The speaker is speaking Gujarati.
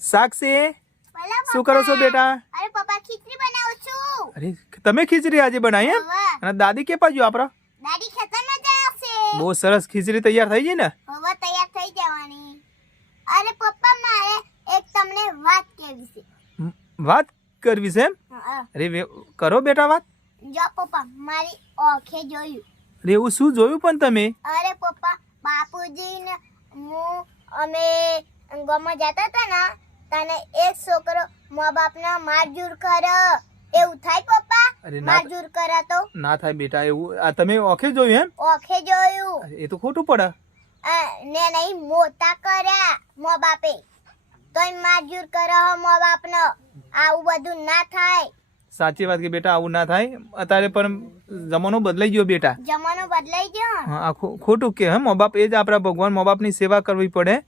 સાક્ષી બોલો શું કરો છો બેટા? અરે પપ્પા ખીચડી બનાવું છું. અરે તમે ખીચડી આજે બનાવી એમ? હવે અને દાદી કે પાછું આપણા દાદી ખેતરમાં જાય છે. બહુ સરસ ખીચડી તૈયાર થઈ ગઈ ને? હવે તૈયાર થઈ જવાની. અરે પપ્પા મારે એક તમને વાત કહેવી છે. વાત કરવી છે એમ? હા. અરે કરો બેટા વાત. જો પપ્પા મારી ઓંખે જોયું. અરે એવું શું જોયું પણ તમે? અરે પપ્પા બાપુજી ને હું અમે ગામમાં જતા હતા ને તને એક છોકરો મા બાપના મારઝૂર કરે એવું થાય પપ્પા? અરે ના મારઝૂર કરે તો ના થાય બેટા એવું. આ તમે ઓખે જોયું એમ? ઓંખે જોયું. અરે, એ તો ખોટું પડે. ને નહીં મોટા કર્યા મા બાપે તોય મારઝૂર કરે હો મા બાપનો. આવું બધું ના થાય. સાચી વાત કે બેટા આવું ના થાય. અત્યારે પણ જમાનો બદલાઈ ગયો બેટા. જમાનો બદલાઈ ગયો. હા આ ખોટું કે હે મા બાપ એ જ આપણા ભગવાન મા બાપની સેવા કરવી પડે.